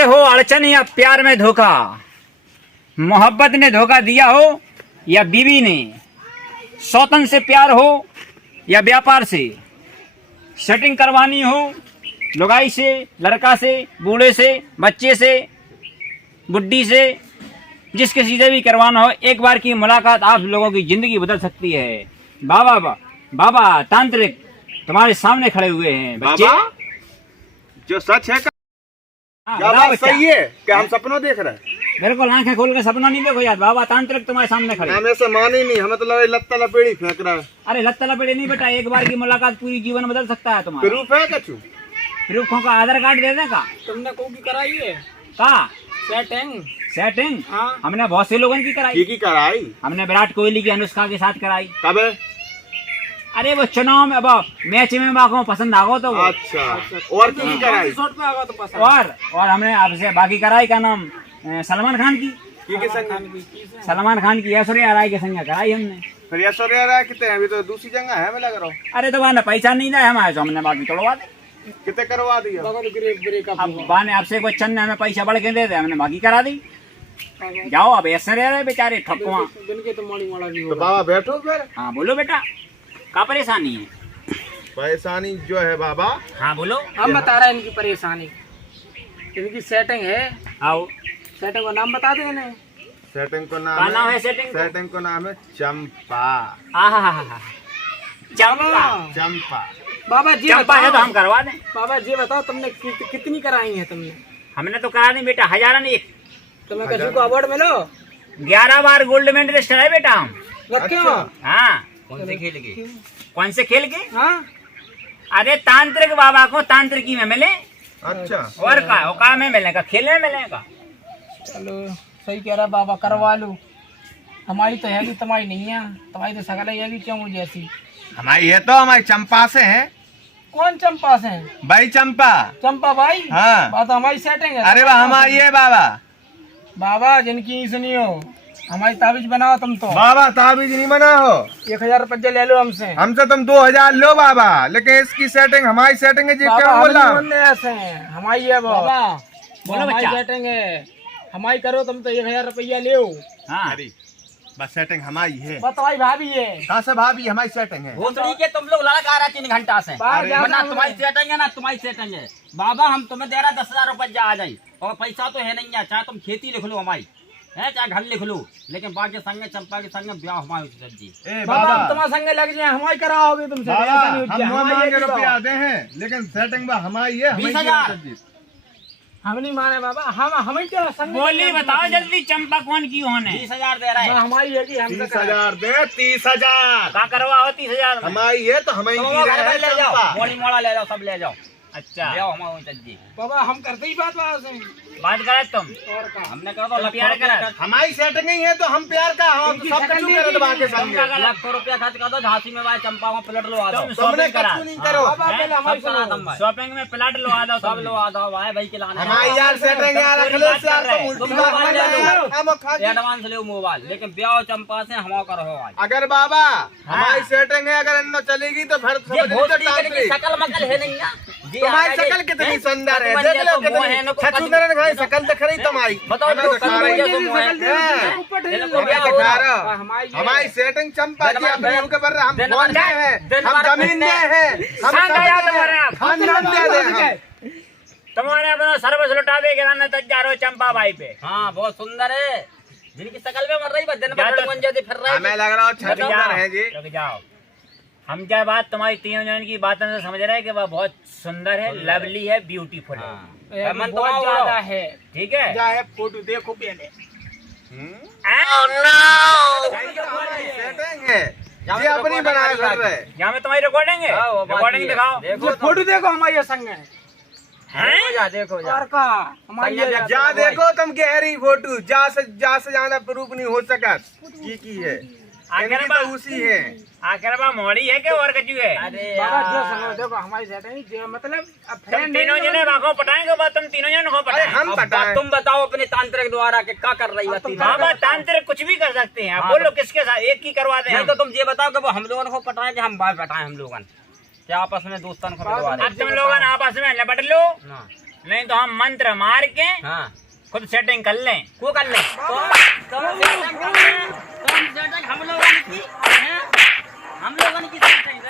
से हो अड़चन या प्यार में धोखा, मोहब्बत ने धोखा दिया हो या बीवी ने, सौतन से प्यार हो या व्यापार से, सेटिंग करवानी हो लुगाई से, लड़का से, बूढ़े से, बच्चे से, बुड्ढी से, जिस किसी से भी करवाना हो, एक बार की मुलाकात आप लोगों की जिंदगी बदल सकती है। बाबा बाबा तांत्रिक तुम्हारे सामने खड़े हुए हैं बच्चे। बाबा जो सच है क्या बात सही है? क्या हम सपनों देख रहे हैं? बिल्कुल, आंखें खोल के सपना नहीं देखो यार, बाबा तांत्रिक तुम्हारे सामने खड़े। हम ऐसे माने नहीं, हमें तो लगे लत्ता लपेड़ी फेंक रहा है। अरे लत्ता लपेटे नहीं बेटा, एक बार की मुलाकात पूरी जीवन बदल सकता है तुम्हारा। प्रूफ है कछु? प्रूफों का आधार कार्ड दे देगा। तुमने को की कराई है का सेटिंग? सेटिंग हाँ। हमने बहुत से लोगों की कराई। की कराई? हमने विराट कोहली की अनुष्का के साथ कराई। कब है? अरे वो चुनाव में मैच में बाको पसंद आ गो तो वो। अच्छा और की कराई? शॉट पे आ गया तो पसंद। और हमने आपसे बाकी कराई का नाम सलमान खान की। के संग? सलमान खान की ऐश्वर्या राय के संग कराई हमने। फिर ऐश्वर्या राय कितने हैं? अभी तो दूसरी जगह है, मैं लग रहा हूँ। अरे तो वहाँ पैसा नहीं था हमारे, तो हमने बाकी तोड़वा दे। कितने करवा दिया? अब बाने आपसे कोई चंद हमें पैसा बढ़ के दे दे, हमने बाकी करा दी। जाओ अब ऐसे रह रहे बेचारे ठकुआ। तो बाबा बैठो फिर। हाँ बोलो बेटा, क्या परेशानी है? परेशानी जो है बाबा, हाँ बोलो। हम बता रहे हैं इनकी परेशानी। इनकी सेटिंग है। आओ। सेटिंग का नाम बता दे इन्हें। सेटिंग को क्या नाम है सेटिंग को? सेटिंग को नाम है चंपा। चंपा। चंपा बाबा जी चंपा है तो हम करवा दें। बाबा जी बताओ तुमने कितनी कराई है तुमने? हमने तो करा नहीं बेटा, 1000 नहीं, तुम्हें किसी को अवार्ड मिलो? 11 बार गोल्ड मेडलिस्ट है बेटा हम। रखो। हाँ। कौन से खेल के? कौन से खेल के? हाँ। अरे तांत्रिक बाबा को तांत्रिकी में मिले। अच्छा और का में मिलेगा, खेल में मिलेगा। चलो सही कह रहा बाबा, करवा लो। हमारी तो है भी, तुम्हारी नहीं है। तुम्हारी तो सकल है भी क्यों जैसी। हमारी है तो हमारी चंपा से है। कौन चंपा से? भाई चंपा। चंपा भाई? हाँ। बात हमारी सेटिंग है। अरे वाह हमारी है बाबा। बाबा जिनकी सुनियो, हमारी ताबीज बनाओ तुम तो। बाबा ताबीज नहीं बना हो। 1000 रुपये ले लो हमसे। हमसे तुम 2000 लो बाबा, लेकिन इसकी सेटिंग हमारी सेटिंग है जी। बाबा, क्या हम बोला? नहीं बोलने ऐसे हैं, हमारी है बाबा। बोलो हमारी बच्चा। सेटिंग है, हमारी करो तुम तो 1000 रुपया ले। हाँ। अरे बस सेटिंग हमारी है। बताओ भाभी है। कहाँ से भाभी? हमारी सेटिंग है। भोसड़ी के तुम लोग लड़का आ रहा 3 घंटा से। बाहर जाओ ना तुम। तुम्हारी सेटिंग है ना तुम्हारी सेटिंग है। बाबा हम तुम्हें दे रहा 10,000 रुपया आ जाए, और पैसा तो है नहीं है, चाहे तुम खेती लिख लो हमारी है, चाहे घर लिख लो, लेकिन बाकी संगे चंपा के संगे ब्याह हमारी जी। बाबा तुम्हारे संगे लग जाए, हमारी कराओगे तुमसे। बाबा ऐसा नहीं हो जाए, हम हमारी मांगे है तो। रुपया आते हैं, लेकिन सेटिंग बा हमारी है। 20,000। हम नहीं माने बाबा, हम क्या संग बोली बताओ जल्दी, चंपा कौन की होने? 20,000 दे रहा है। हमारी है कि हम 30,000 दे। 30,000 का करवा हो 30,000 में? हमारी है तो हमारी तो की वो घर है में ले जाओ, चंपा। मोड़ी मोड़ा ले जाओ, सब ले जाओ। अच्छा ब्याह हमारी जी। बाबा हम करते ही बात बात से। बात करे तुम, और का हमने कहा तो प्यार करा। हमारी सेटिंग ही है तो हम प्यार का हम तो सब कुछ करे तो बाकी संगे। तुमका लाखों रुपया खर्च कर दो, झांसी में भाई चंपा में प्लट लो आ दो। तुमने कुछ नहीं करो। बाबा पहले हमारी सुनो। शॉपिंग में प्लाट लो आ दो, सब लो आ दो भाई, भाई के लाने। हमारी यार सेटिंग यार अखिलेश यार तो उल्टी तुम बात मोबाइल ले लो। कर हम खा के। एडवांस ले मोबाइल, लेकिन ब्याह चंपा से हम करो आज। अगर बाबा हमारी सेटिंग है, अगर इन्नो चलेगी तो फिर ये समझ लीजिए भोसड़ी की तांत्रिक। शकल मकल है नहीं ना जी। तुम्हारी शकल कितनी सुंदर है, देख लो कितनी छछूंदर खाई शकल दिख रही तुम्हारी। बताओ हमें तो दिखा रही है। हमारी सेटिंग चंपा जी अपने उनके पर हम फोन दे हैं, हम जमीन दे हैं, हम खानदान दे हैं। तुम्हारे अपना सर्वस लुटावे के लाने तक जा रहे हो चंपा भाई पे। हाँ बहुत सुंदर है, जिनकी शकल में मर रही है, दिन भर बन जाती फिर रही। हमें लग रहा है छछूंदर है जी। रुक जाओ, हम क्या बात तुम्हारी तीनों जन की बातों से समझ रहे हैं कि वह बहुत सुंदर है, लवली है, ब्यूटीफुल है। मन तो ज्यादा है। ठीक है। जाए फोटो देखो पहले। सेटिंग है जी, अपनी बनाए कर रहे। यहाँ में तुम्हारी रिकॉर्डिंग है, रिकॉर्डिंग दिखाओ। ये फोटो देखो हमारी संग है। देखो और का हमारी जा देखो तुम गहरी फोटो, जा से ज्यादा प्रूफ नहीं हो सका की है। आखिर तो उसी है। आखिर बा मोड़ी है कि और कचू है? अरे बाबा जो समझ देखो हमारी सेटिंग जो मतलब अब तुम फ्रेंड तीनों जने बाको पटाएंगे, बात तुम तीनों जन को पटाएं। हम पटाएं। तुम बताओ अपने तांत्रिक द्वारा के क्या कर रही है? बाबा तांत्रिक कुछ भी कर सकते हैं, आप बोलो किसके साथ एक ही करवा दें। तो तुम ये बताओ कि वो हम लोगों को पटाएं कि हम बाहर पटाएं? हम लोगन क्या आपस में दोस्तन को? अब तुम लोगन आपस में लपट लो, नहीं तो हम मंत्र मार के हाँ खुद सेटिंग कर लें। को कर ले तो हम लोगों की सेटिंग